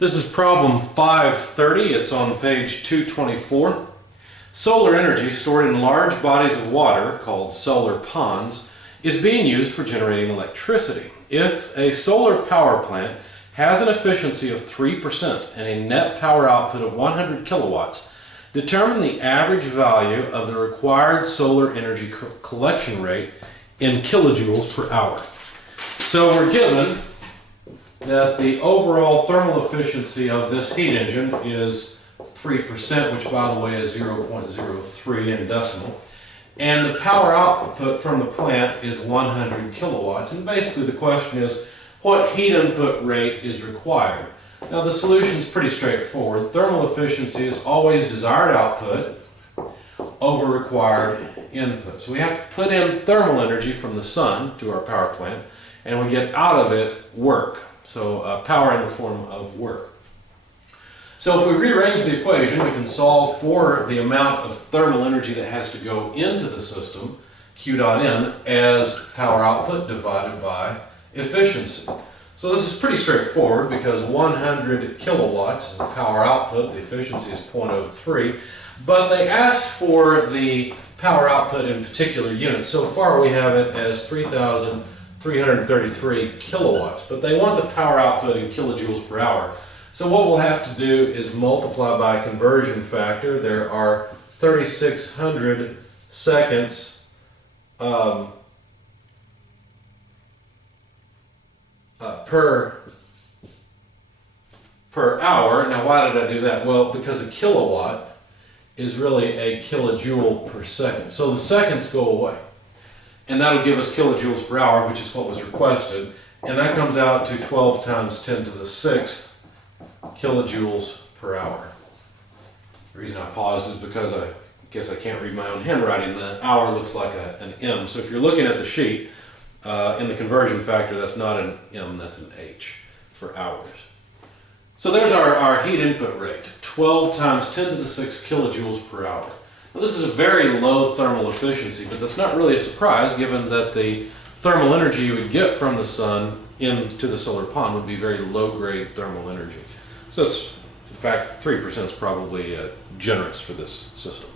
This is problem 530. It's on page 224. Solar energy stored in large bodies of water, called solar ponds, is being used for generating electricity. If a solar power plant has an efficiency of 3% and a net power output of 100 kilowatts, determine the average value of the required solar energy collection rate in kilojoules per hour. So we're given that the overall thermal efficiency of this heat engine is 3%, which by the way is 0.03 in decimal. And the power output from the plant is 100 kilowatts. And basically the question is, what heat input rate is required? Now the solution is pretty straightforward. Thermal efficiency is always desired output over required input. So we have to put in thermal energy from the sun to our power plant, and we get out of it work. So power in the form of work. So if we rearrange the equation, we can solve for the amount of thermal energy that has to go into the system, Q dot N, as power output divided by efficiency. So this is pretty straightforward because 100 kilowatts is the power output, the efficiency is 0.03, but they asked for the power output in particular units. So far we have it as 3,333 kilowatts, but they want the power output in kilojoules per hour. So what we'll have to do is multiply by a conversion factor. There are 3,600 seconds per hour. Now why did I do that? Well, because a kilowatt is really a kilojoule per second. So the seconds go away. And that'll give us kilojoules per hour, which is what was requested. And that comes out to 12 times 10 to the 6th kilojoules per hour. The reason I paused is because I guess I can't read my own handwriting. The hour looks like an M. So if you're looking at the sheet, in the conversion factor, that's not an M, that's an H for hours. So there's our heat input rate, 12 times 10 to the 6th kilojoules per hour. Now this is a very low thermal efficiency, but that's not really a surprise given that the thermal energy you would get from the sun into the solar pond would be very low-grade thermal energy. So it's, in fact, 3% is probably generous for this system.